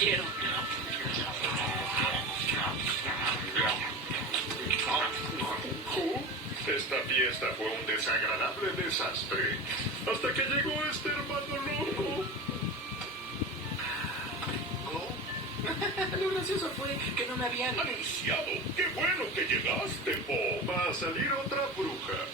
quiero. Esta fiesta fue un desagradable desastre. Hasta que llegó este hermano loco. Lo gracioso fue que no me habían Anunciado. ¡Qué bueno que llegaste, Po! Va a salir otra bruja.